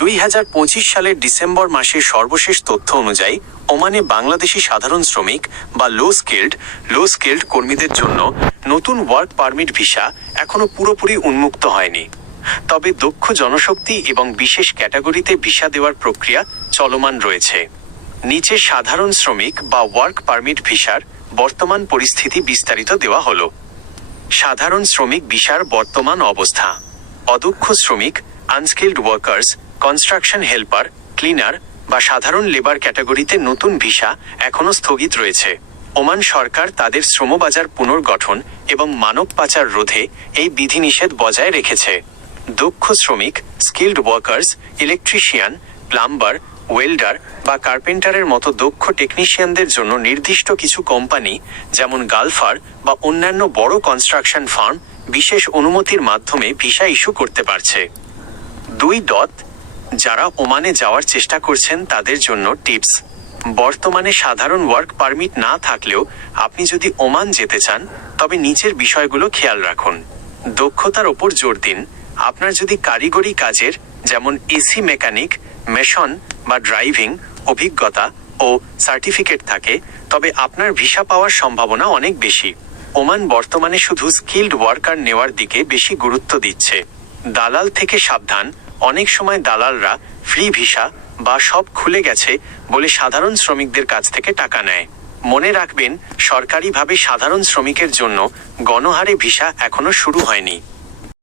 দুই হাজার পঁচিশ সালের ডিসেম্বর মাসের সর্বশেষ তথ্য অনুযায়ী, ওমানে বাংলাদেশি সাধারণ শ্রমিক বা লো স্কিল্ড লো স্কিল্ড কর্মীদের জন্য নতুন ওয়ার্ক পারমিট ভিসা এখনও পুরোপুরি উন্মুক্ত হয়নি। তবে দক্ষ জনশক্তি এবং বিশেষ ক্যাটাগরিতে ভিসা দেওয়ার প্রক্রিয়া চলমান রয়েছে। নিচে সাধারণ শ্রমিক বা ওয়ার্ক পারমিট ভিসার বর্তমান পরিস্থিতি বিস্তারিত দেওয়া হলো। সাধারণ শ্রমিক ভিসার বর্তমান অবস্থা। অদক্ষ শ্রমিক unskilled workers construction helper, cleaner বা সাধারণ লেবার ক্যাটাগরিতে নতুন ভিসা এখনও স্থগিত রয়েছে। ওমান সরকার তাদের শ্রমবাজার পুনর্গঠন এবং মানব পাচার রোধে এই বিধিনিষেধ বজায় রেখেছে। দক্ষ শ্রমিক skilled workers electrician plumber welder বা কার্পেন্টারের মতো দক্ষ টেকনিশিয়ানদের জন্য নির্দিষ্ট কিছু কোম্পানি, যেমন গালফার বা অন্যান্য বড় কনস্ট্রাকশন ফার্ম বিশেষ অনুমতির মাধ্যমে ভিসা ইস্যু করতে পারছে। দুই ডট যারা ওমানে যাওয়ার চেষ্টা করছেন তাদের জন্য টিপস। বর্তমানে সাধারণ ওয়ার্ক পারমিট না থাকলেও আপনি যদি ওমান যেতে চান, তবে নিচের বিষয়গুলো খেয়াল রাখুন। দক্ষতার ওপর জোর দিন। আপনার যদি কারিগরি কাজের, যেমন এসি মেকানিক, মেশন বা ড্রাইভিং অভিজ্ঞতা ও সার্টিফিকেট থাকে, তবে আপনার ভিসা পাওয়ার সম্ভাবনা অনেক বেশি। ওমান বর্তমানে শুধু স্কিল্ড ওয়ার্কার নেওয়ার দিকে বেশি গুরুত্ব দিচ্ছে। দালাল থেকে সাবধান অনেক সময় দালালরা ফ্রি ভিসা বা সব খুলে গেছে বলে সাধারণ শ্রমিকদের কাছ থেকে টাকা নেয়। মনে রাখবেন, সরকারিভাবে সাধারণ শ্রমিকের জন্য গণহারে ভিসা এখনও শুরু হয়নি।